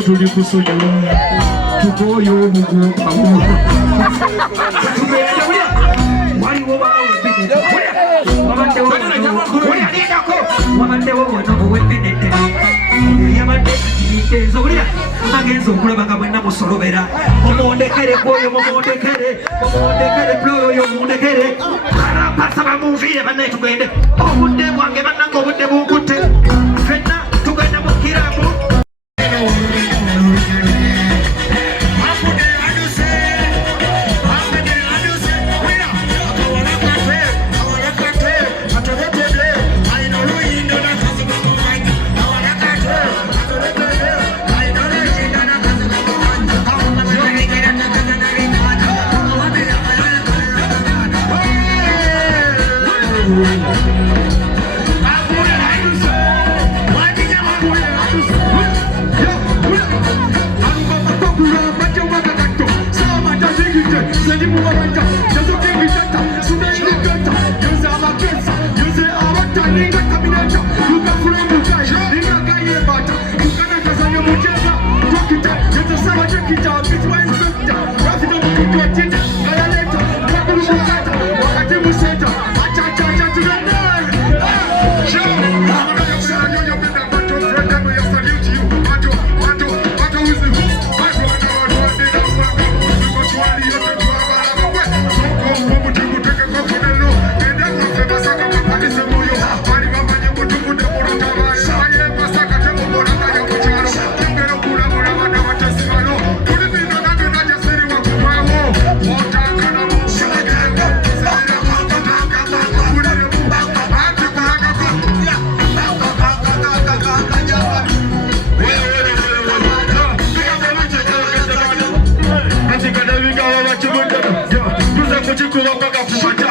tuli kusoyo tukoyo mugu awu waliwo bawo bidde wabadde wobono owebidde yabadde ezowulira magenza okulaba nga bwenna musolobera omondekere gwoyo mumondekere ployo mundekere pasa bamuviire banne tugende obudde bwange bannanga obudde bunkutte fenna tugenda mu kirabu Kuchikuwa mpaka kufuata